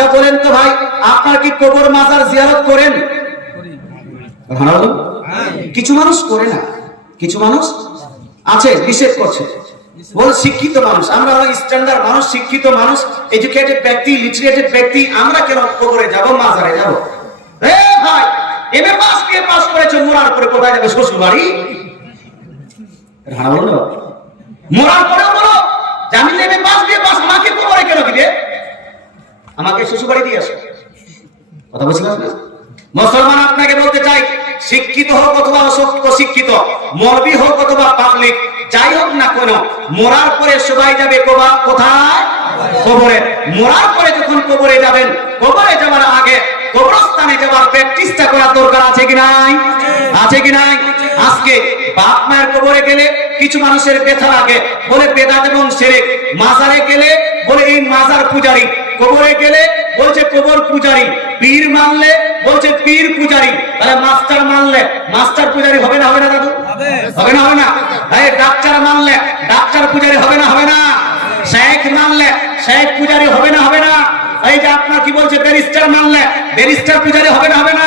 আচ্ছা বলেন তো ভাই, আপনার কি কবর মাজার জিয়ারত করেন? কিছু মানুষ করে না, কিছু মানুষ আছে নিষেধ করছে, বল শিক্ষিত মানুষ, আমরা হলো স্ট্যান্ডার্ড মানুষ, শিক্ষিত মানুষ, এডুকেটেড ব্যক্তি, লিটারেটেড ব্যক্তি, আমরা কেন কবরে যাব, মাজারে যাব? রে ভাই, এমএ পাস বিএ পাস করেছে, মরার পরে কোথায় যাবে? শ্বশুর বাড়ি। হ্যাঁ বলো, মরার পরে বলো যে আমি এমএ পাস বিএ পাস, আমাকে কবরে কেন দিবে? আমাকে শ্বশুর বাড়ি দিয়ে আসো। কথা বলছিলাম না? মুসলমান আপনাকে বলতে চাই, শিক্ষিত হোক অথবা অশিক্ষিত, মরবি হোক অথবা পাবলিক, যাই হোক না কেন, মরার পরে সবাই যাবে কোথায়? কবরে। মরার পরে যখন কবরে যাবেন, কবরে যাওয়ার আগে কবরস্থানে যাওয়ার প্র্যাকটিসটা করার দরকার আছে কি নাই? আছে কি নাই? আজকে বাপ মায়ের কবরে গেলে কিছু মানুষের ব্যথা লাগে, বলে বেদাত এবং শিরক। মাজারে গেলে বলে এই মাজার পূজারী, কবরে গেলে বলছে কবর পূজারী, পীর মানলে বলছে পীর পূজারী। তাহলে মাস্টার মানলে মাস্টার পূজারী হবে না? হবে না দাদু? হবে না? হবে না? ডাক্তার মানলে ডাক্তার পূজারী হবে না? হবে না? শেখ মানলে শেখ পূজারী হবে না? হবে না? এই যে আপনার কি বলছে ব্যারিস্টার মানলে ব্যারিস্টার পূজারী হবে না? হবে না?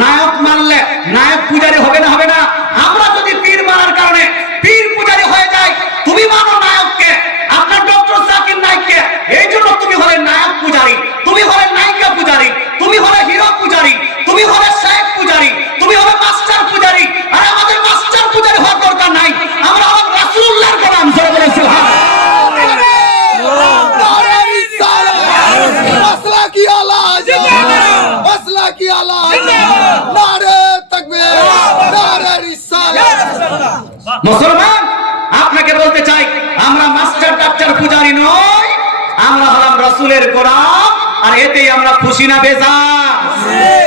নায়ক মানলে নায়ক পূজারী হবে না? হবে না? আমরা যদি পীর মানার কারণে পীর পূজারী হয়ে যাই, তুমি মানো নায়ককে, আপনার ডক্টর জাকির নাইককে, এই জন্য তুমি হলে নায়ক পূজারী, তুমি হলে নায়িকা পূজারী, তুমি হলে হিরো পূজারী, তুমি হলে শেখ পূজারী, তুমি হলে মাস্টার পূজারী। আর আমাদের মাস্টার পূজারী হওয়ার দরকার নাই, আমরা হলাম রাসূলুল্লাহর গোলাম। জোরে বলে সুবহানাল্লাহ। মুসলমান আপনাকে বলতে চাই, আমরা মাস্টার ডাক্তার পূজারী নই, আমরা হলাম রাসূলের গোলাম। আর এতেই আমরা খুশি না বেজার?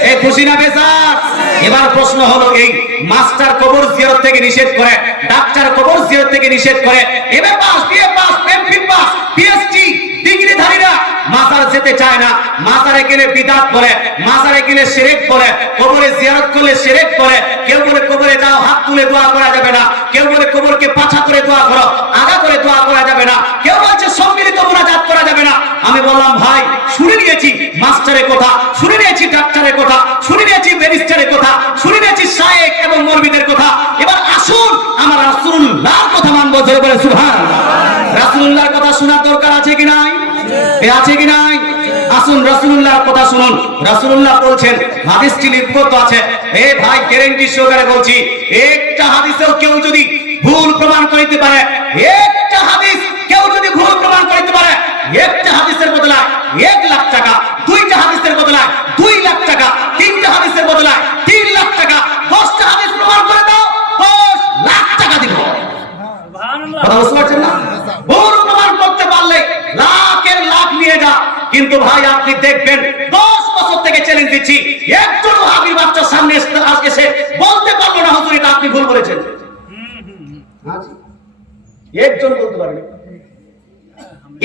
এই খুশি না বেজার? এবার প্রশ্ন হলো, এই মাস্টার কবর জিয়ারত থেকে নিষেধ করে, ডাক্তার কবর জিয়ারত থেকে নিষেধ করে, MA pass BA pass MPhil pass PhD ডিগ্রিধারীরা মাজার যেতে চায় না। মাজারে গেলে বিদআত বলে, মাজারে গেলে শিরক বলে, কবরে জিয়ারত করলে শিরক বলে। কেউ বলে কবরে যাও হাত তুলে দোয়া করা যাবে না, কেউ বলে কবরকে পাছা করে দোয়া করো, আগা করে দোয়া করা যাবে না, কেউ বলছে সম্মিলিত মুনাজাত করা যাবে না। আমি বললাম ভাই, শুনে নিয়েছি মাস্টারের কথা, শুনে নিয়েছি ডাক্তারের কথা, শুনে নিয়েছি ব্যারিস্টারের কথা, শুনে নিয়েছি শায়েখ এবং মরবিদের কথা। এবার আসুন আমরা রাসূলুল্লাহর কথা মানবো। জোরে বলে সুবহানাল্লাহ। রাসূলুল্লাহর কথা শোনার দরকার আছে কি নাই? আছে কি নাই? আসুন রাসূলুল্লাহর কথা শুনুন। রাসূলুল্লাহ বলছেন, হাদিসটি লিপিবদ্ধ আছে, এ ভাই গ্যারান্টি সহকারে বলছি, একটা হাদিসেও কেউ যদি ভুল প্রমাণ করিতে পারে, একটা হাদিস কেউ যদি ভুল প্রমাণ করিতে পারে, একটা হাদিসের বদলায় 1 লাখ টাকা, দুইটা হাদিসের বদলায় 2 লাখ টাকা, তিনটা হাদিসের বদলায় 3 লাখ টাকা, 10টা হাদিস প্রমাণ করে দাও 10 লাখ টাকা দিব। কথা বুঝতে পারছেন না? ভুল প্রমাণ করতে পারলে লাখের লাখ নিয়ে যা। কিন্তু ভাই আপনি দেখবেন, 10 বছর থেকে চ্যালেঞ্জ দিচ্ছি, একজন ওয়াহাবি বাচ্চা সামনে আজকে সে বলতে পারলো না হুজুর এটা আপনি ভুল বলেছেন। একজন বলতে পারবে।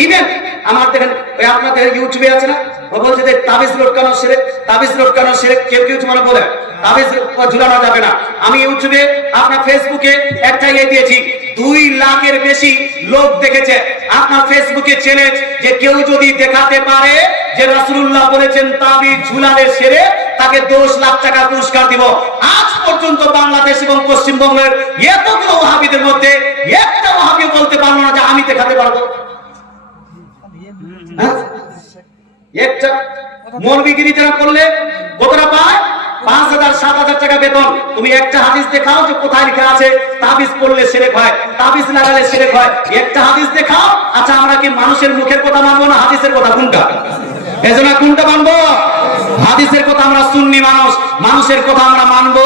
ইভেন আমার দেখেন ওই আপনাদের ইউটিউবে আছে না, ও বলছে যে তাবিজ লটকানো শিরক, তাবিজ লটকানো শিরক, কেউ কেউ মানে বলে তাবিজ ঝুলানো যাবে না। আমি ইউটিউবে আপনার ফেসবুকে একটা দিয়েছি, 2 লাখের বেশি লোক দেখেছে। আপনার ফেসবুকে চ্যালেঞ্জ, যে কেউ যদি দেখাতে পারে যে রাসূলুল্লাহ বলেছেন তাবিজ ঝুলালে শিরক, তাকে 10 লাখ টাকা পুরস্কার দিব। আজ পর্যন্ত বাংলাদেশ এবং পশ্চিমবঙ্গের এতগুলো ওয়াহাবিদের মধ্যে একটা ওয়াহাবি বলতে পারলো না যে আমি দেখাতে পারবো। একটা মৌলবীগিরি যারা করলে কতটা পায়? 5,000 7,000 টাকা বেতন। তুমি একটা হাদিস দেখাও যে কোথায় লেখা আছে তাবিজ পড়লে শিরক হয়, তাবিজ লাগালে শিরক হয়। একটা হাদিস দেখাও। আচ্ছা আমরা কি মানুষের মুখের কথা মানবো না হাদিসের কথা? কোনটা? এজন্য কোনটা মানবো? হাদিসের কথা। আমরা সুন্নি মানুষ, মানুষের কথা আমরা মানবো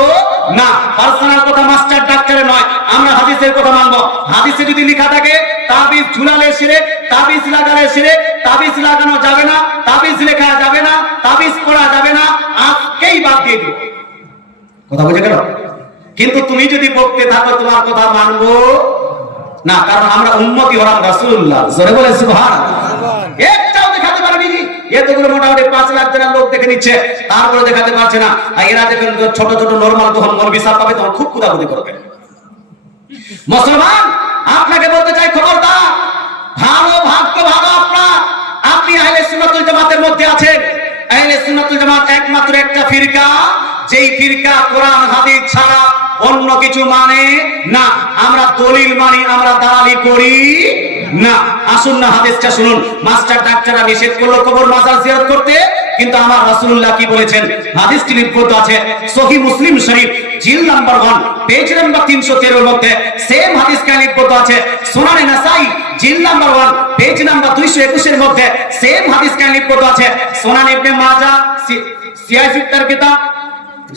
না। পার্সোনাল কথা মাস্টার ডাক্তারের নয়, আমরা হাদিসের কথা মানবো। হাদিসে যদি লেখা থাকে তাবিজ ঝুলালে শিরক, তাবিজ লাগালে শিরক, তাবিজ লাগানো যাবে না, তাবিজ লেখা যাবে না, তাবিজ পড়া যাবে না, আজকেই বাদ দিয়ে দিও। কথা বুঝে গেল? কিন্তু তুমি যদি বলতে থাকো তোমার কথা মানবো না, কারণ আমরা উম্মতি হলাম রাসূলুল্লাহ। জোরে বলে সুবহানাল্লাহ। একটাও দেখাতে পারবি না। এতগুলো মোটামুটি 5 লাখ জনের লোক দেখে নিচ্ছে, তারপরে দেখাতে পারছে না। আর এরা দেখেন ছোট ছোট নরমাল তখন মরবি সাহেব পাবে, তখন খুব কুদাকুদি করবে। মুসলমান আপনাকে বলতে চাই, খবরদার, ভালো ভাগ্য ভালো আপনার, আপনি আহলে সুন্নাত ওয়াল জামাতের মধ্যে আছেন। একটা ফিরকা, যেই ফিরকা কোরআন হাদিস ছাড়া অন্য কিছু মানে না। আমরা দলিল মানি, আমরা দালালি করি না। আসুন না হাদিসটা শুনুন। মাস্টার ডাক্তাররা নিষেধ করলো কবর মাজার জিয়ারত করতে, কিন্তু আমার রাসূলুল্লাহ কি বলেছেন? হাদিসটি লিপিবদ্ধ আছে সহিহ মুসলিম শরীফ জিল নাম্বার 1 পেজ নাম্বার 313 এর মধ্যে। সেম হাদিস কা লিপিবদ্ধ আছে সুনানে নাসাই জিল নাম্বার 1 পেজ নাম্বার 221 এর মধ্যে। সেম হাদিস কা লিপিবদ্ধ আছে সুনান ইবনে মাজাহ সিয়াসিত তার কিতাব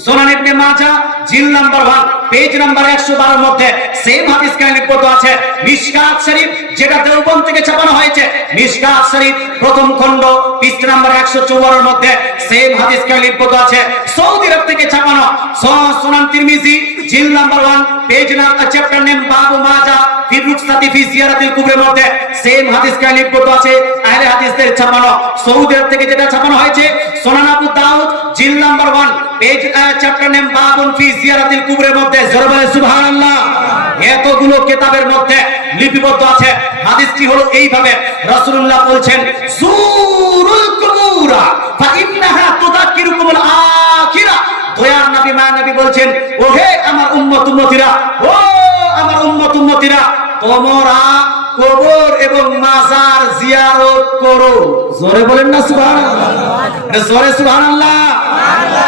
সুনান ইবনে মাজাহ জিল নাম্বার 1 পেজ নাম্বার 112 এর মধ্যে। সেম হাদিস কা লিপিবদ্ধ আছে মিশকাত শরীফ, যেটা দেওবন্দ থেকে ছাপানো হয়েছে। মিশকাত শরীফ প্রথম খণ্ড পৃষ্ঠা নাম্বার 154 এর মধ্যে সেম হাদিস কা লিপিবদ্ধ আছে। সৌদি আরব থেকে ছাপানো সুনান তিরমিজি জিল number 1 page number chapter name বাবু মাজাহ ফি রুখসাতি ফি জিয়ারাতিল কুবরের মধ্যে সেম হাদিস কা লিপিবদ্ধ আছে। আহলে হাদিসদের ছাপানো সৌদি আরব থেকে যেটা ছাপানো হয়েছে সুনান আবু দাউদ জিল নাম্বার 1 পেজ চ্যাপ্টার নেম বাবুন ফি জিয়ারাতিল কুবরের মধ্যে। জোরে বলে সুবহানাল্লাহ। এতগুলো কিতাবের মধ্যে লিপিবদ্ধ আছে। হাদিসটি হলো এইভাবে, রাসূলুল্লাহ বলছেন সুরুল কুবুরা ফা ইন্নাহা তুযাক্কিরুকুমুল আখিরা। দয়ার নবী মায়া নবী বলছেন, ও হে আমার উম্মত উম্মতিরা, ও আমার উম্মত উম্মতিরা, তোমরা কবর এবং মাজার জিয়ারত করো। জোরে বলেন না সুবহানাল্লাহ, জোরে সুবহানাল্লাহ।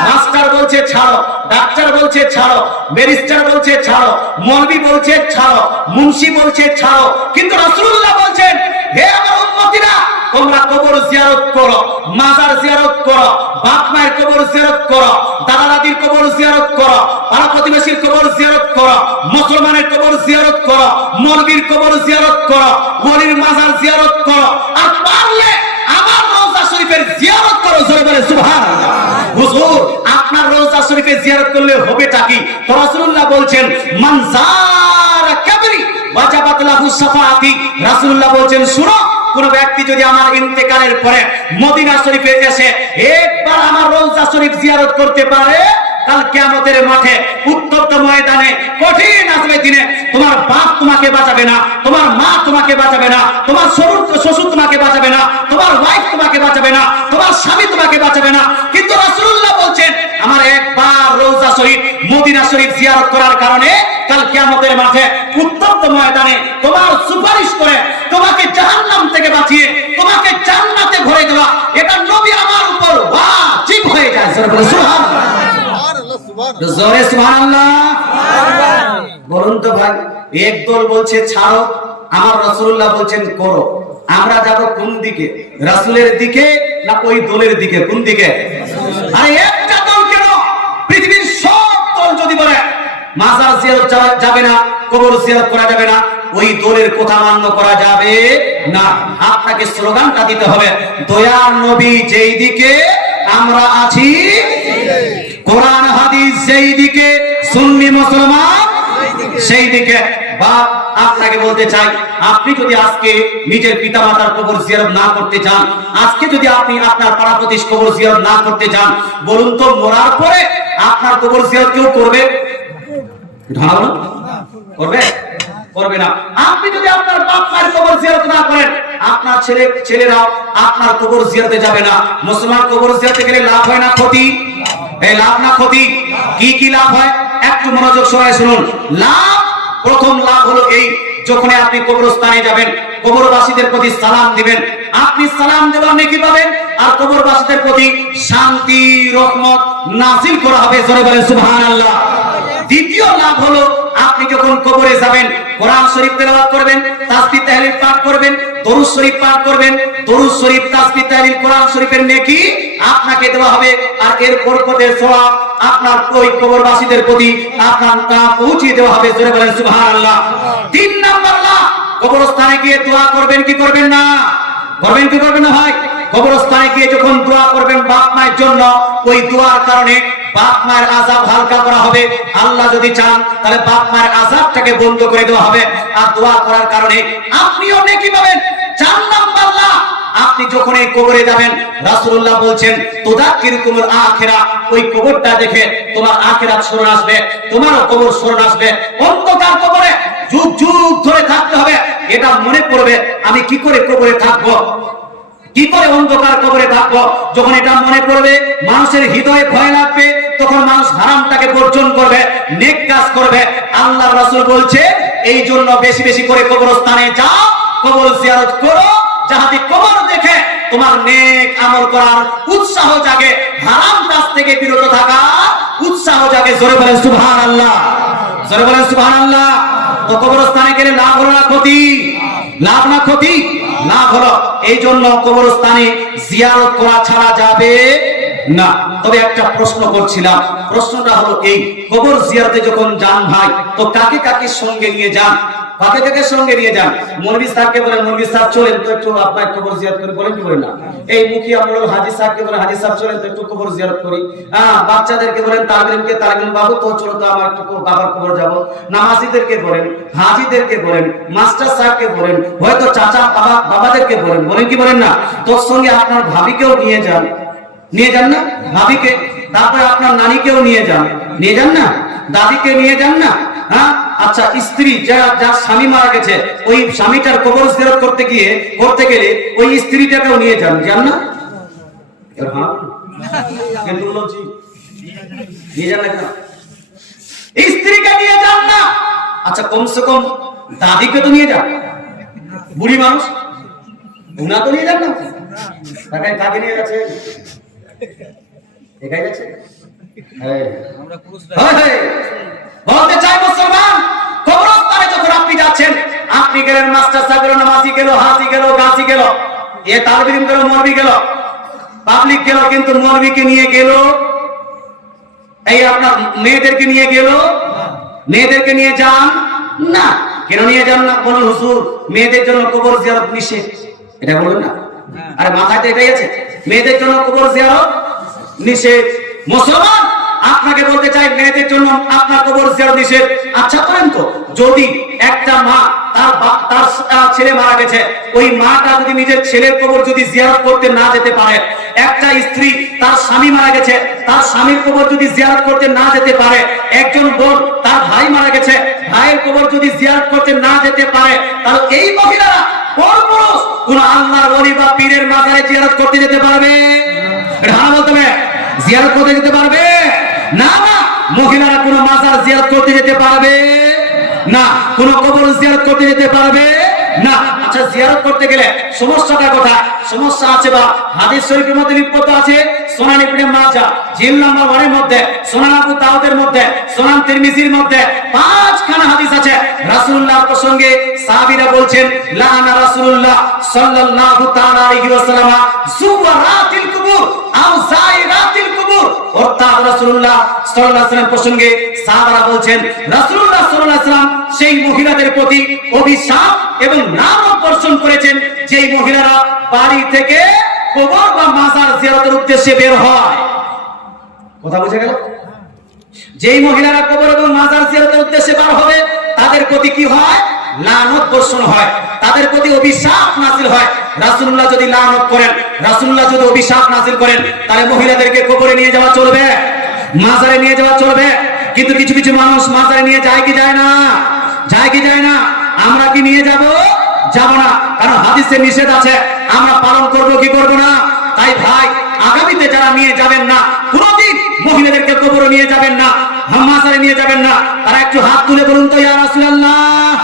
মাস্টার বলছে ছাড়ো, ডাক্তার বলছে ছাড়ো, ব্যারিস্টার বলছে ছাড়ো, মৌলভী বলছে ছাড়ো, মুন্সি বলছে ছাড়ো, কিন্তু রাসূলুল্লাহ বলছেন, হে আমার উম্মতিরা, তোমরা কবর জিয়ারত করো, মাজার জিয়ারত করো, বাপ মায়ের কবর জিয়ারত করো, দাদা দাদির কবর জিয়ারত করো, পাড়া প্রতিবেশীর কবর জিয়ারত করো, মুসলমানের কবর জিয়ারত করো, মৌলভীর কবর জিয়ারত করো, ওলির মাজার জিয়ারত করো, আর পারলে আমার রওজা শরীফের জিয়ারত করো। জোরে বলে সুবহানাল্লাহ। হুজুর, আপনার রওজা শরীফের জিয়ারত করলে হবেটা কি? তো রাসূলুল্লাহ বলছেন মান যারা কবরি ওয়াজাবাত লাহু শাফাআতি। রাসূলুল্লাহ বলছেন, শুনো, কোন ব্যক্তি যদি আমার ইন্তেকালের পরে মদিনা শরীফে এসে একবার আমার রওজা শরীফ জিয়ারত করতে পারে, কাল কিয়ামতের মাঠে উত্তপ্ত ময়দানে কঠিন আসবে দিনে তোমার বাপ তোমাকে বাঁচাবে না, তোমার মা তোমাকে বাঁচাবে না, তোমার শ্বশুর তোমাকে বাঁচাবে না, তোমার ওয়াইফ তোমাকে বাঁচাবে না, তোমার স্বামী তোমাকে বাঁচাবে না। কিন্তু রাসূলুল্লাহ বলছেন, আমার একবার রওজা শরীফ মদিনা শরীফ জিয়ারত করার কারণে কাল কিয়ামতের মাঠে উত্তপ্ত ময়দানে তোমার সুপারিশ করে তোমাকে জাহান্নাম থেকে বাঁচিয়ে তোমাকে জান্নাতে ভরে দেওয়া, এটা নবী আমার উপর ওয়াজিব হয়ে যায়। সুবহানাল্লাহ, জোরে সুবহানাল্লাহ বলুন তো ভাই। একদল বলছে ছাড়ো, আমার রাসূলুল্লাহ বলছেন করো। আমরা যাব কোন দিকে? রাসূলের দিকে না ওই দলের দিকে? কোন দিকে? আরে একটা দল কেন, পৃথিবীর সব দল যদি বলে মাজার জিয়ারত যাবে না, কবর জিয়ারত করা যাবে না, ওই দলের কথা মান্য করা যাবে না। আপনাকে স্লোগানটা দিতে হবে, দয়ার নবী যেই দিকে আমরা আছি, কোরআন হাদিস যেই দিকে, সুন্নি মুসলমান সেই দিকে। বাপ, আপনাকে বলতে চাই, আপনি যদি আজকে নিজের পিতামাতার কবর জিয়ারত না করতে চান, আজকে যদি আপনি আপনার পাড়া প্রতিবেশীর কবর জিয়ারত না করতে চান, বলুন তো মরার পরে আপনার কবর জিয়ারত কেউ করবে? করবে? করবে না। আপনি যদি আপনার বাপ মায়ের কবর জিয়ারত না করেন, আপনার ছেলেরাও আপনার কবর জিয়ারতে যাবে না। মুসলমান কবর জিয়ারতে গেলে লাভ হয় না ক্ষতি? এই লাভ না ক্ষতি? কি কি লাভ হয় একটু মনোযোগ সহকারে শুনুন। লাভ, প্রথম লাভ হলো এই, যখন আপনি কবরস্থানে যাবেন, কবরবাসীদের প্রতি সালাম দিবেন, আপনি সালাম দেওয়ার নেকি পাবেন, আর কবরবাসীদের প্রতি শান্তি রহমত নাযিল করা হবে। জোরে বলেন সুবহানাল্লাহ। দ্বিতীয় লাভ হলো, আপনি যখন কবরে যাবেন, কোরআন শরীফ তেলাওয়াত করবেন, তাসবিহ তাহলিল পাঠ করবেন, দরুদ শরীফ পাঠ করবেন, দরুদ শরীফ, তাসবিহ তাহলিল, কোরআন শরীফের নেকি আপনাকে দেওয়া হবে, আর এর বরকতের সওয়াব আপনার ওই কবরবাসীদের প্রতি আপনার তা পৌঁছে দেওয়া হবে। জোরে বলেন সুবহানাল্লাহ। তিন নাম্বার লাভ, কবরস্থানে গিয়ে দোয়া করবেন কি করবেন না? করবেন কি করবেন না ভাই? কবরস্থানে গিয়ে যখন দোয়া করবেন বাপ মায়ের জন্য, ওই দোয়ার কারণে বাপ মায়ের আযাব হালকা করা হবে। আল্লাহ যদি চান তাহলে বাপ মায়ের আযাবটাকে বন্ধ করে দেওয়া হবে, আর দোয়া করার কারণে আপনিও নেকি পাবেন। 4 নাম্বার লাভ, আপনি যখন এই কবরে যাবেন, রাসূলুল্লাহ বলছেন তুযাক্কিরুকুমুল আখিরা, ওই কবরটা দেখে তোমার আখিরাত স্মরণ আসবে, তোমারও কবর স্মরণ আসবে। অন্ধকার কবরে যুগ যুগ ধরে থাকতে হবে, এটা মনে পড়বে আমি কি করে কবরে থাকবো। কি করে অন্ধকার কবরে থাকবো? যখন এটা মনে করবে, মানুষের হৃদয়ে ভয় লাগবে, তখন মানুষ হারামটাকে বর্জন করবে, নেক কাজ করবে। আল্লাহর রাসূল বলছে এই জন্য বেশি বেশি করে কবরস্থানে যাও, কবর জিয়ারত করো, যাতে কবর দেখে তোমার নেক আমল করার উৎসাহ জাগে, হারাম কাজ থেকে বিরত থাকার উৎসাহ জাগে। জোরে বলেন সুবহানাল্লাহ, জোরে বলেন সুবহানাল্লাহ। তো কবরস্থানে গেলে লাভ হলো না ক্ষতি? লাভ না ক্ষতি? লাভ হলো। এই জন্য কবরস্থানে জিয়ারত করা ছাড়া যাবে না। তবে একটা প্রশ্ন করছিলাম, প্রশ্নটা হলো এই, কবর জিয়ারতে যখন যান ভাই, তো কাকে কাকে সঙ্গে নিয়ে যান? কাকে কাকে সঙ্গে নিয়ে যান? মৌলভী সাহেবকে বলেন মৌলভী সাহেব চলেন তো একটু আপনার কবর জিয়ারত করি, বলেন কি বলেন না? এই মুখিয়া মোড়ল হাজী সাহেবকে বলেন হাজী সাহেব চলেন তো একটু কবর জিয়ারত করি। বাচ্চাদেরকে বলেন তালিমকে তালিম বাবু তো চলো তো আমার একটু বাবার কবর যাব। নামাজিদেরকে বলেন, হাজীদেরকে বলেন, মাস্টার সাহেবকে বলেন, হয়তো চাচা বাবাদেরকে বলেন, বলেন কি বলেন না? তোর সঙ্গে আপনার ভাবিকেও নিয়ে যান, নিয়ে যান না ভাবিকে? তারপরে আপনার নানিকেও নিয়ে যান, নিয়ে যান না? দাদিকে নিয়ে যান না? হ্যাঁ, আচ্ছা, স্ত্রী যার স্বামী মারা গেছে, ওই স্বামীটার কবর জিয়ারত করতে গেলে ওই স্ত্রীটাকেও নিয়ে যান, যান না? নিয়ে যান না? স্ত্রীকে নিয়ে যান না? আচ্ছা, কমসে কম দাদিকে তো নিয়ে যান, বুড়ি মানুষ, উনা তো নিয়ে যান না? কাকে নিয়ে যাচ্ছে? একাই যাচ্ছে? বলতে চাই মুসলমান, কবরস্থানে যখন আপনি যাচ্ছেন, আপনি গেলেন, মাস্টার সাহেব গেল, নামাজি গেল, হাজি গেল, গাছি গেল, এ তালিব ইলম গেল, মৌলভী গেল, পাবলিক গেল, কিন্তু মৌলভীকে নিয়ে গেল, এই আপনার মেয়েদেরকে নিয়ে গেল, মেয়েদেরকে নিয়ে যান না? কেন নিয়ে যান না? বলুন হুজুর মেয়েদের জন্য কবর জিয়ারত নিষেধ, এটা বলুন না? আরে মাথায় তো এটাই আছে, মেয়েদের জন্য কবর জিয়ারত নিষেধ। মুসলমান, আপনাকে বলতে চাই মেয়েদের জন্য আপনার কবর জিয়ারত নিষেধ। আচ্ছা করেন তো, যদি একটা মা তার ছেলে মারা গেছে, ওই মাটা যদি নিজের ছেলের কবর যদি জিয়ারত করতে না যেতে পারে, একটা স্ত্রী তার স্বামী মারা গেছে, তার স্বামীর কবর যদি জিয়ারত করতে না যেতে পারে, একজন বোন তার ভাই মারা গেছে, ভাইয়ের কবর যদি জিয়ারত করতে না যেতে পারে, তাহলে এই মহিলারা পরপুরুষ কোন আল্লাহর ওলি বা পীরের মাজারে জিয়ারত করতে যেতে পারবে? এটা হ্যাঁ বলতে হবে, জিয়ারত করতে যেতে পারবে না? না, মহিলারা কোন মাজার জিয়ারত করতে যেতে পারবে না, কোন কবর জিয়ারত করতে যেতে পারবে না। আচ্ছা, জিয়ারত করতে গেলে সমস্যাটা কোথায়? সমস্যা আছে বা হাদিস শরীফের মধ্যে লিপিবদ্ধ আছে, সুনান ইবনে মাজাহ জিল নাম্বার 1 এর মধ্যে, সুনান আবু দাউদের মধ্যে, সুনান তিরমিজির মধ্যে 5 খানা হাদিস আছে। রাসূলুল্লাহর প্রসঙ্গে সাহাবীরা বলছেন, লানা রাসূলুল্লাহ সাল্লাল্লাহু তাআলা আলাইহি ওয়াসাল্লাম যুওয়ারাতিল কুবুর আও যায়রাতিল কুবুর। অর্থাৎ রাসূলুল্লাহ সাল্লাল্লাহু আলাইহি ওয়াসাল্লাম প্রসঙ্গে সাহাবারা বলছেন, রাসূলুল্লাহ সাল্লাল্লাহু আলাইহি ওয়াসাল্লাম সেই মহিলাদের প্রতি অভিশাপ এবং নাম বর্ষণ করেছেন, যেই মহিলারা বাড়ি থেকে কবর বা মাজার জিয়ারতের উদ্দেশ্যে বের হয়। কথা বুঝে গেল? যেই মহিলারা কবর এবং মাজার জিয়ারতের উদ্দেশ্যে বের হবে, তাদের প্রতি কি হয়? লানত বর্ষণ হয়, তাদের প্রতি অভিশাপ নাযিল হয়। রাসূলুল্লাহ যদি লানত করেন, রাসূলুল্লাহ যদি অভিশাপ নাযিল করেন, তাহলে মহিলাদেরকে কবরে নিয়ে যাওয়া চলবে, মাজারে নিয়ে যাওয়া চলবে। কিন্তু কিছু কিছু মানুষ মাজারে নিয়ে যায় কি যায় না? যায় কি যায় না? আমরা কি নিয়ে যাব? যাব না, কারণ হাদিসে নিষেধ আছে। আমরা পালন করব কি করব না? তাই ভাই, আগামীতে যারা নিয়ে যাবেন না, কোনদিন মহিলাদেরকে কবরে নিয়ে যাবেন না, মাজারে নিয়ে যাবেন না, তারা একটু হাত তুলে বলুন তো ইয়া রাসূলুল্লাহ,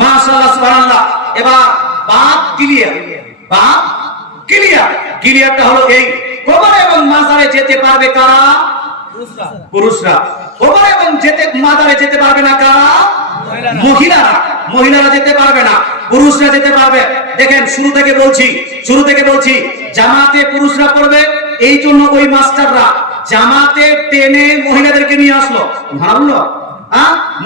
মাশাআল্লাহ, সুবহানাল্লাহ। এবার বাত ক্লিয়ার, বাত ক্লিয়ার। ক্লিয়ারটা হলো এই, কবরে এবং মাজারে যেতে পারবে কারা? পুরুষরা। কবরে এবং মাজারে যেতে পারবে না কারা? মহিলারা। মহিলারা যেতে পারবে না, পুরুষরা যেতে পারবে। দেখেন, শুরু থেকে বলছি জামাতে পুরুষরা পড়বে, এই জন্য ওই মাস্টাররা জামাতে টেনে মহিলাদেরকে নিয়ে আসলো। ভাবলো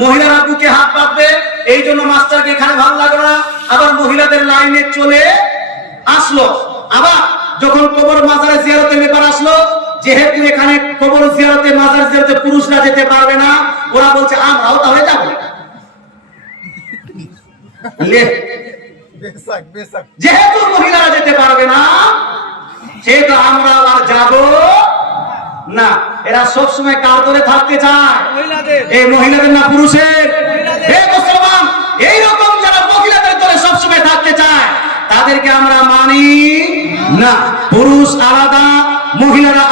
মহিলারা বুকে হাত পাতবে, এই জন্য মাস্টারকে এখানে ভালো লাগলো না, আবার মহিলাদের লাইনে চলে আসলো। আবার যখন কবর মাজারে জিয়ারতের ব্যাপার আসলো, যেহেতু এখানে কবর জিয়ারতে মাজার জিয়ারতে পুরুষরা যেতে পারবে না, ওরা বলছে আমরাও তাহলে যাবো। যেহেতু মহিলারা যেতে পারবে না, সেহেতু আমরা আর যাব না। এরা সবসময় কার দলে থাকতে চায়? এই মহিলাদের না পুরুষের? মুসলমান, এইরকম যারা মহিলাদের দলে সবসময় থাকতে চায়, তারা তাদেরকে আমরা মানি না। পুরুষ আলাদা, মহিলারা